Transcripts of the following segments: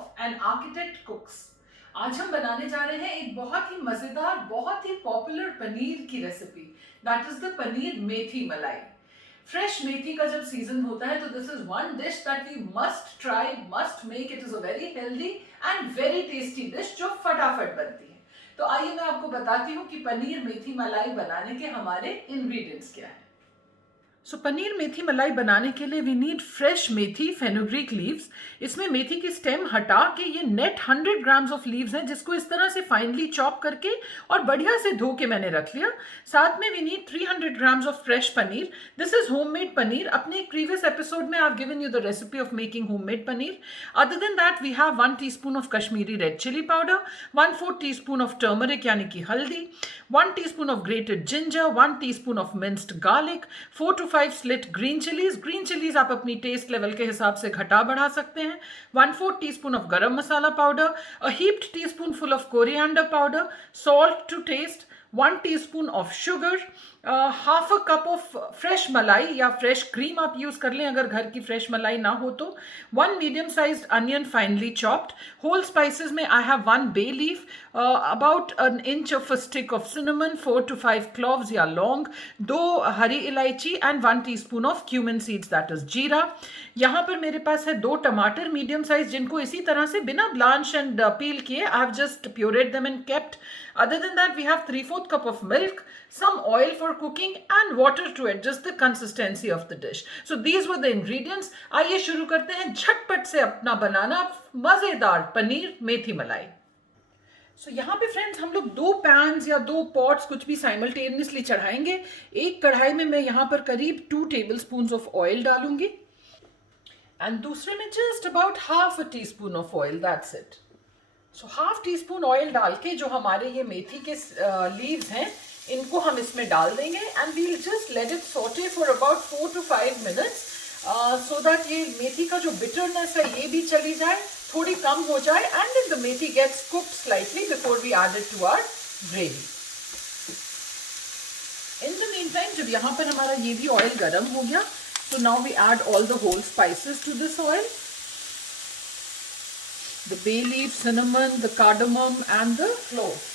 Of an architect कुक्स। आज हम बनाने जा रहे हैं एक बहुत ही मजेदार, बहुत ही पॉपुलर पनीर की recipe, that is the paneer methi malai. Fresh मेथी का जब सीजन होता है तो this is one dish that we must try, must make. It is a very healthy and very tasty dish जो फटाफट बनती है। तो आइए मैं आपको बताती हूँ कि पनीर मेथी मलाई बनाने के हमारे इंग्रेडिएंट्स क्या हैं। पनीर मेथी मलाई बनाने के लिए we need fresh methi, fenugreek leaves. इसमें मेथी की स्टेम हटा के ये नेट 100 ग्राम्स ऑफ लीव्स हैं, जिसको इस तरह से फाइनली चॉप करके और बढ़िया से धो के मैंने रख लिया। साथ में we need 300 grams of fresh paneer. This is homemade paneer. अपने एक प्रीवियस एपिसोड में I have given you the recipe of making homemade paneer. Other than that we have 1 teaspoon of Kashmiri red chili powder, 1/4 teaspoon of turmeric यानी कि हल्दी, 1 teaspoon of grated ginger, 1 teaspoon of minced garlic, 4 to 5 slit green chilies. Green chilies आप अपनी test level के हिसाब से घटा बढ़ा सकते हैं। 1/4 teaspoon of garam masala powder, a heaped teaspoon full of coriander powder, salt to taste, 1 teaspoon of sugar, half a cup of fresh malai या फ्रेश क्रीम आप यूज कर लें अगर घर की फ्रेश मलाई ना हो तो, 1 medium sized onion finely chopped. Whole spices में I have 1 bay leaf, about an inch of a stick of cinnamon, 4 to 5 cloves या लौंग, 2 हरी इलायची and 1 teaspoon of cumin seeds that is जीरा। यहाँ पर मेरे पास है 2 टमाटर मीडियम साइज, जिनको इसी तरह से बिना ब्लांच एंड पील किए I have just pureed them and kept. Other than that, we have 3/4 cup of milk, some oil for cooking and water to adjust the consistency of the dish. So these were the ingredients. आइए शुरू करते हैं झटपट से अपना बनाना मजेदार पनीर मेथी मलाई। यहाँ पे फ्रेंड्स हम लोग 2 पैन्स या 2 पॉट्स कुछ भी साइमल्टेनियसली चढ़ाएंगे। एक कढ़ाई में मैं यहाँ पर करीब 2 टेबलस्पून ऑफ ऑयल डालूंगी एंड दूसरे में just about half a teaspoon of oil, that's it. Half teaspoon oil डाल के जो हमारे ये मेथी के लीव्स हैं इनको हम इसमें डाल देंगे and we'll just let it saute for about 4 to 5 minutes, so that ये मेथी का जो बिटरनेस है ये भी चली जाए, थोड़ी कम हो जाए and then the methi gets cooked slightly before we add it to our gravy. In the meantime जब यहाँ पर हमारा ये भी ऑयल गर्म हो गया, so now we add all the whole spices to this oil. The bay leaf, cinnamon, the cardamom and the clove.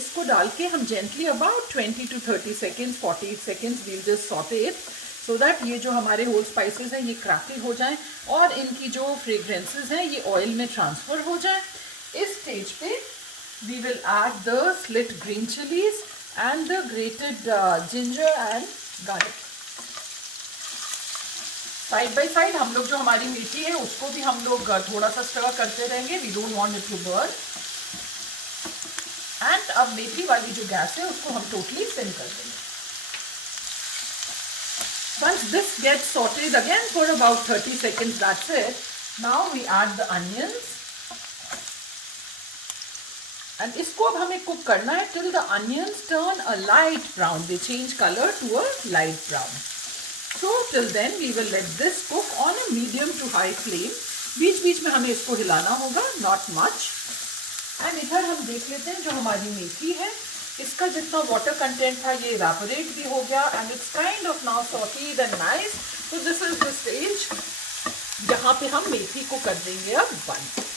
इसको डाल के हम gently about 20 to 30 seconds, 40 seconds we'll just saute it so that ये जो हमारे whole spices हैं ये crackle हो जाएं और इनकी जो fragrances हैं ये oil में transfer हो जाएं। इस stage पे we will add the slit green chilies and the grated ginger and garlic. Side by side हम लोग जो हमारी मेथी है उसको भी हम लोग थोड़ा सा स्टर करते रहेंगे, we don't want it to burn. And अब मेथी वाली जो गैस है उसको हम टोटली सिम कर देंगे। Once this gets sauteed again for about 30 seconds, that's it. Now we add the onions. And इसको अब हमें कुक करना है till the onions turn a light brown. They change color to a light brown. So till then we will let this cook on a medium to high flame. बीच बीच में हमें इसको हिलाना होगा, not much. एंड इधर हम देख लेते हैं जो हमारी मेथी है इसका जितना वाटर कंटेंट था ये इवेपोरेट भी हो गया and it's kind of now sauteed and nice. तो दिस इज द स्टेज जहाँ पे हम मेथी को कर देंगे अब बंद।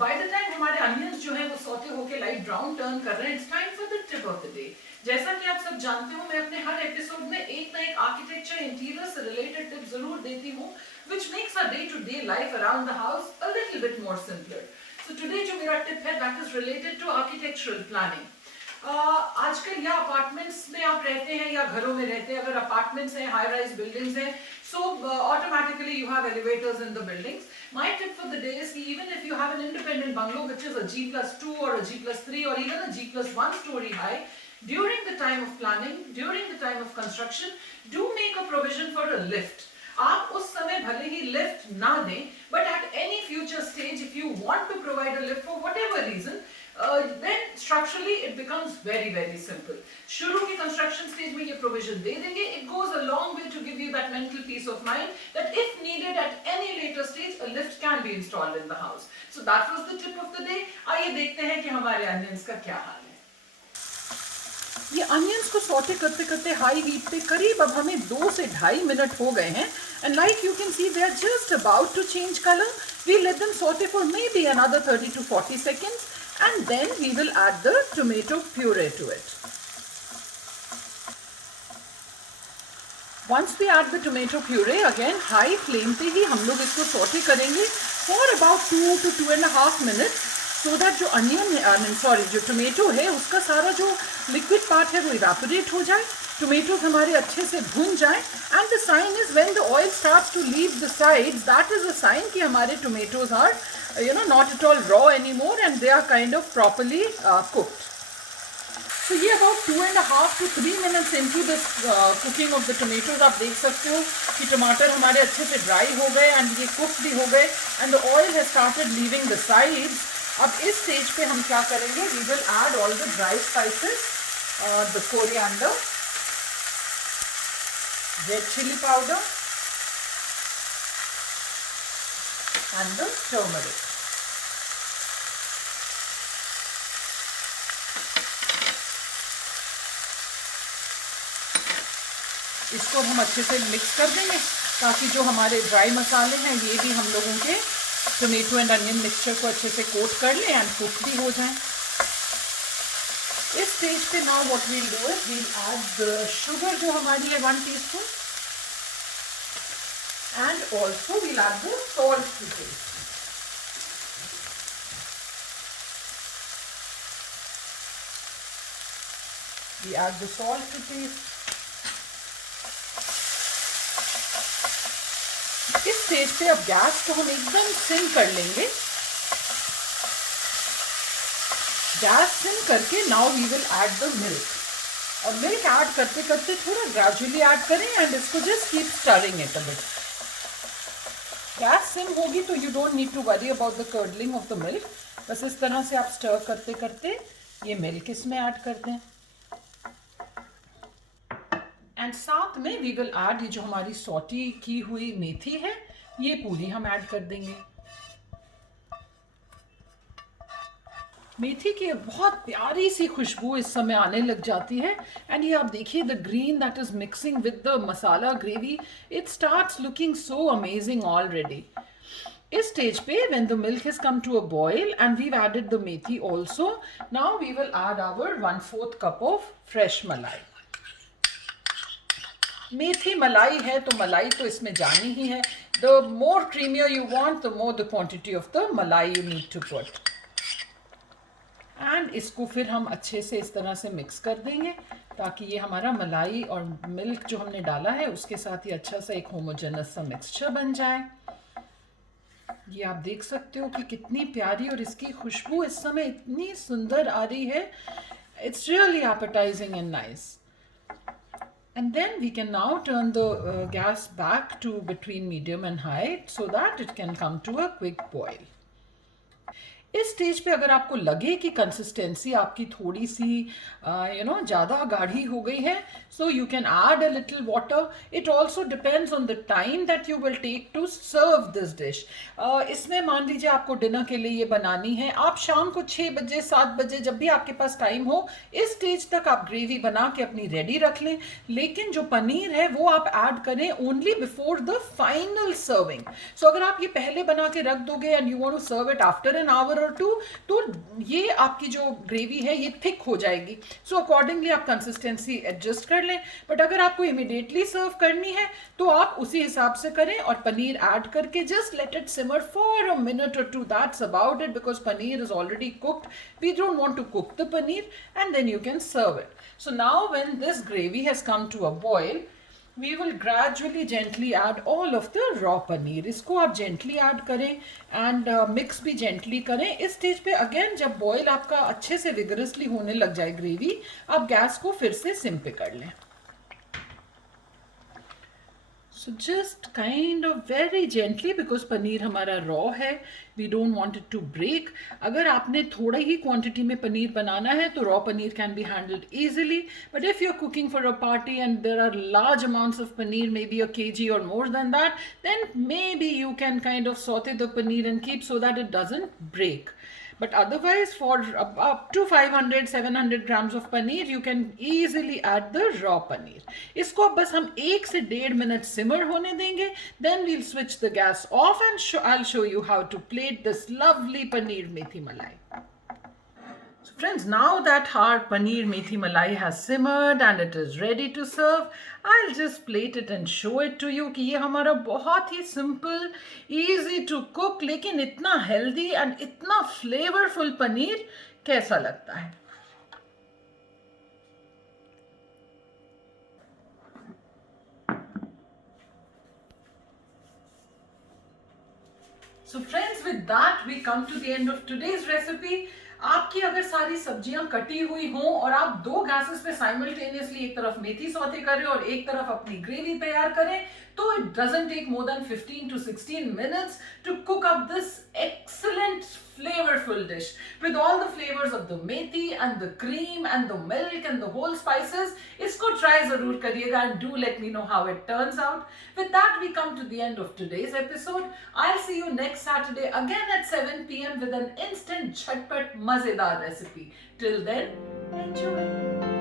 By the time हमारे अनियंस जो है वो सौते होके लाइट ब्राउन टर्न कर रहे हैं, it's time for the tip of the day. जैसा कि आप सब जानते हो मैं अपने हर एपिसोड में एक ना एक आर्किटेक्चर इंटीरियर से रिलेटेड टिप जरूर देती हूँ which makes our day to day life around the house a little bit more simpler. So today जो मेरा टिप है that is related to architectural planning. आजकल या अपार्टमेंट्स में आप रहते हैं या घरों में रहते हैं, अगर अपार्टमेंट्स हैं, हाई राइज बिल्डिंग्स हैं, so automatically you have elevators in the buildings. My tip for the day is that even if you have an independent bungalow which is a G+2 or a G+3 or even a G+1 story high, during the time of planning, during the time of construction, do make a provision for a lift. आप उस समय भले ही lift ना दें, but at any future stage if you want to provide a lift for whatever reason, then structurally it becomes very very simple. शुरू की construction stage में ये provision दे देंगे, it goes a long way to give you that mental peace of mind that if needed at any later stage a lift can be installed in the house. So that was the tip of the day. आइए देखते हैं कि हमारे onions का क्या हाल है। ये onions को सॉटे करते करते हाई हीट पे करीब अब हमें 2 से 2.5 मिनट हो गए हैं. And like you can see they are just about to change colour. We let them saute for maybe another 30 to 40 seconds and then we will add the tomato puree to it. Once we add the tomato puree, again high flame पे ही हम लोग इसको saute करेंगे for about 2 to 2.5 minutes. So that जो onion है, जो tomato है उसका सारा जो लिक्विड पार्ट है वो इवेपोरेट हो जाए, टोमेटोज हमारे अच्छे से भून जाए. And the sign is when the oil starts to leave the sides, that is a sign कि हमारे tomatoes are not at all raw any more and they are kind of properly cooked. तो ये about 2.5 to 3 minutes into this cooking of the tomatoes आप देख सकते हो कि टमाटर हमारे अच्छे से ड्राई हो गए एंड ये कुक भी हो गए and the oil has started leaving the sides. अब इस स्टेज पे हम क्या करेंगे, we will add all the dry spices, the coriander, red chili powder and the turmeric. इसको हम अच्छे से मिक्स कर देंगे ताकि जो हमारे ड्राई मसाले हैं ये भी हम लोगों के टोमेटो एंड अनियन मिक्सचर को अच्छे से कोट कर लें एंड कुक भी हो जाएं. इस स्टेज पे now what we'll do is we'll add the sugar जो हमारी है 1 teaspoon and also we'll add the salt to taste. We add the salt to taste. इस स्टेज पे अब गैस को हम एकदम सिम कर लेंगे. गैस सिम करके now we will add the milk. और मिल्क ऐड करते करते थोड़ा ग्रेजुअली ऐड करें एंड इसको just keep stirring it a bit. Gas SIM होगी तो you don't need to worry about the curdling of the milk. बस इस तरह से आप स्टर करते करते ये मिल्क इसमें ऐड करते हैं एंड साथ में वी विल ऐड ये जो हमारी सॉटी की हुई मेथी है ये पूरी हम ऐड कर देंगे. मेथी की बहुत प्यारी सी खुशबू इस समय आने लग जाती है एंड ये आप देखिए the green that is mixing with the masala gravy, it starts looking so amazing already. इस स्टेज पे when the milk has come to a boil and we added the methi also, now we will add our 1/4 cup of fresh malai. Methi मलाई है तो मलाई तो इसमें जानी ही है. The more creamier you want the more the quantity of the malai you need to put. And इसको फिर हम अच्छे से इस तरह से मिक्स कर देंगे ताकि ये हमारा मलाई और मिल्क जो हमने डाला है उसके साथ ही अच्छा सा एक होमोजेनस सा मिक्सचर बन जाए. ये आप देख सकते हो कि कितनी प्यारी और इसकी खुशबू इस समय इतनी सुंदर आ रही है. It's really appetising and nice. And then we can now turn the gas back to between medium and high so that it can come to a quick boil. इस स्टेज पे अगर आपको लगे कि कंसिस्टेंसी आपकी थोड़ी सी ज़्यादा गाढ़ी हो गई है, so you can add a little water. It also depends on the time that you will take to serve this dish. इसमें मान लीजिए आपको डिनर के लिए ये बनानी है, आप शाम को 6 बजे 7 बजे जब भी आपके पास टाइम हो इस स्टेज तक आप ग्रेवी बना के अपनी रेडी रख लें. लेकिन जो पनीर है वो आप ऐड करें only before the final serving. So अगर आप ये पहले बना के रख दोगे and you want to serve it after an hour और 2, तो ये आपकी जो ग्रेवी है ये थिक हो जाएगी. सो अकॉर्डिंगली आप कंसिस्टेंसी एडजस्ट कर लें. बट अगर आपको इमीडिएटली सर्व करनी है तो आप उसी हिसाब से करें और पनीर ऐड करके just let it simmer for a minute और 2. That's about it because paneer is already cooked. We don't want to cook the paneer and then you can serve it. So now when this gravy has come to a boil, we will gradually gently add all of the raw paneer. इसको आप gently add करें and mix भी gently करें. इस stage पे again जब boil आपका अच्छे से विगरसली होने लग जाए ग्रेवी, आप गैस को फिर से सिम पे कर लें. So just kind of very gently because paneer हमारा raw है, we don't want it to break. अगर आपने थोड़ा ही क्वांटिटी में पनीर बनाना है तो raw paneer can be handled easily. But if you're cooking for a party and there are large amounts of paneer, maybe a kg or more than that, then maybe you can kind of saute the paneer and keep so that it doesn't break. But otherwise, for up to 500 700 grams of paneer, you can easily add the raw paneer. इसको अब बस हम 1 से 1.5 minute simmer होने देंगे. Then we'll switch the gas off and I'll show you how to plate this lovely paneer methi malai. So friends, now that our paneer methi malai has simmered and it is ready to serve, I'll just plate it and show it to you कि ये हमारा बहुत ही simple, easy to cook लेकिन इतना healthy and इतना flavorful paneer कैसा लगता है. So friends, with that we come to the end of today's recipe. आपकी अगर सारी सब्जियां कटी हुई हों और आप 2 गैसेस पे साइमल्टेनियसली एक तरफ मेथी सौते कर रहे हो और एक तरफ अपनी ग्रेवी तैयार करें, तो it doesn't take more than 15 to 16 minutes to cook up this excellent flavorful dish with all the flavors of the methi and the cream and the milk and the whole spices. इसको try जरूर करिएगा and do let me know how it turns out. With that we come to the end of today's episode. I'll see you next Saturday again at 7 p.m. with an instant झटपट मजेदार recipe. Till then, enjoy.